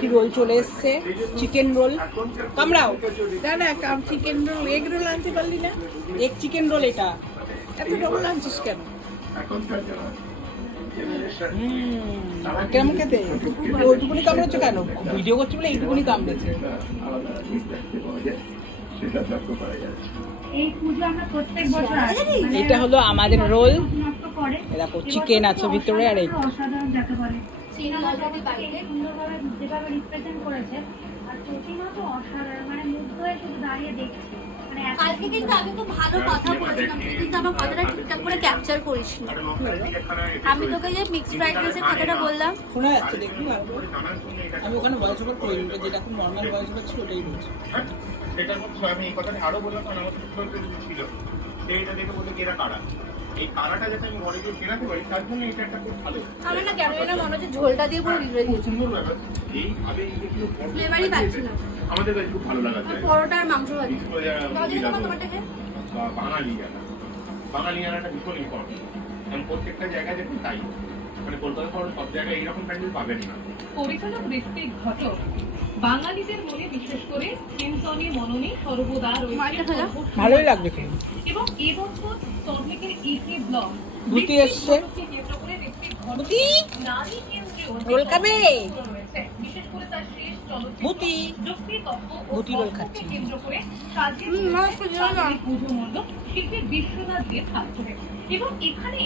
কি রোল চলে এসছে, চিকেন রোল। কামড়াও। না না, চিকেন রোল, এগ রোল আনতে পারলি না? এগ চিকেন রোল এটা। এত রোল আনছিস কেন? কেমন খেতে? ওইটুকুনি কামড়েছো কেন? ভিডিও করছি বলে এইটুকুনি কামড়েছে। এটা হলো আমাদের রোল। দেখো চিকেন আছে ভিতরে আর এই কালকে কিন্তু আমি খুব ভালো কথা বলেছিলাম, তুই কিন্তু আমার কথাটা ঠিকঠাক করে ক্যাপচার করিস নি। আমি তোকে যে মিক্সড ফ্রাইড রাইসের কথাটা বললাম শোনা যাচ্ছে, দেখবি আমি ওখানে ভয়েস ওভার করে দিই, যেটা এখন নর্মাল ভয়েস ওভার ছিল ওটাই বলছি। সেটার মধ্যে আমি এই কথাটা আরো বললাম, কারণ আমার ছিল সেইটা দেখে বলে এরা কারা, এই কারাটা যাতে আমি ঘরে গিয়ে ফেরাতে পারি তার জন্য এটা একটা খুব ভালো। আমি না কেন এটা মনে হচ্ছে ঝোলটা দিয়ে পুরো বিগড়ে দিয়েছে, সুন্দর ব্যাপার। এইভাবে ফ্লেভারই পাচ্ছি না। আমাদের কাছে খুব ভালো লাগা যায় পরোটা আর মাংস ভাজি বাঙালিয়ানাটা ভীষণ ইম্পর্টেন্ট, কারণ প্রত্যেকটা জায়গায় দেখুন তাই, মানে কলকাতা শহরে সব জায়গায় এইরকম প্যান্ডেল পাবেন না। পরিচালক ঋত্বিক ঘটক বাঙালিদের মনে বিশেষ করে চিন্তনে মননে সর্বদা রয়েছে। ভালোই লাগবে খেয়ে। এবং এবছর সল্টলেকের ইসি ব্লক ভূতি এসছে। ভূতি রোল খাবে। বিশেষ করে তার শেষ ভূতি ভূতি রোল খাচ্ছে। কেন্দ্র করে কাজের পুজো মণ্ডপ শিল্পী বিশ্বনাথ দেব থাকবে এবং এখানে